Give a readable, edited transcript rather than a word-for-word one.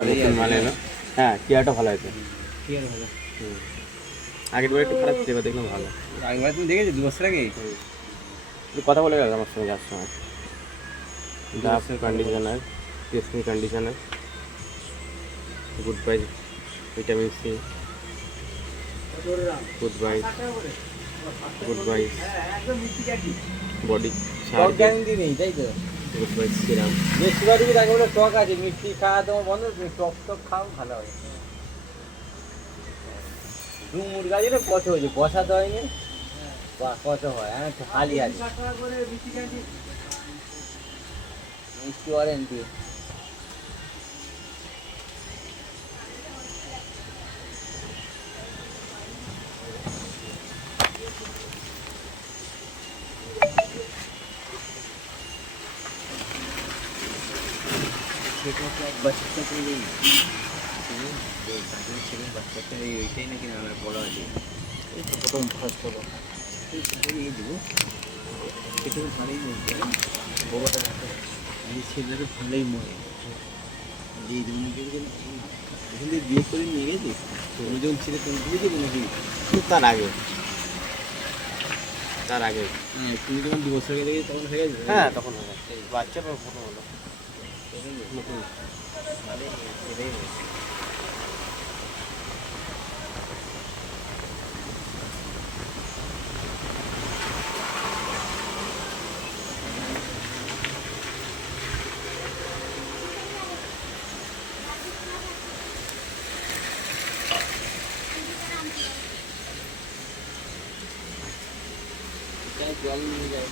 নতুন মাল এলো। হ্যাঁ, টিয়ারটা ভালো আছে। টিয়ার ভালো। আগের বার একটু খারাপ ছিল, এবার দেখলাম ভালো। আগেরবার তুমি দেখেছো 2 বছর আগে? একটু কথা বলে গেল আমার সঙ্গে যাওয়ার সময়। ডাব conditioner, testing conditioner, good bye vitamin C, good bye body টক গ্যারান্টি নেই, তাই তো? Good bye serum. যে সুগার দিবি তাকে বলে টক আছে, মিষ্টি খাওয়া তোমার বন্ধ, তুমি টক টক খাও, ভালো হবে। দু মুরগা যেটা কত হয়েছে, বসাতে হয়নি, বাহ কত হয়, হ্যাঁ খালি আছে মিষ্টি ওয়ারেন্টি। বাচ্চা করে বাচ্চাটা এইটাই নাকি আমার বড় আছে, এই তো প্রথম ফার্স্ট হলো এই দেবো, সেটা তো ভালোই মরে, বড়টা এই ছেলেটা ভালোই মরে। এই এখান থেকে বিয়ে করে নিয়ে গেছি, তুমি যখন ছেলে তুমি বুঝে দেবো নাকি? তার আগে তার আগে হ্যাঁ, তুমি যখন 2 বছর আগে তখন হয়ে গেছে। হ্যাঁ, তখন হলো বাচ্চা প্রথম হলো নতুন। জল নিয়ে যায়।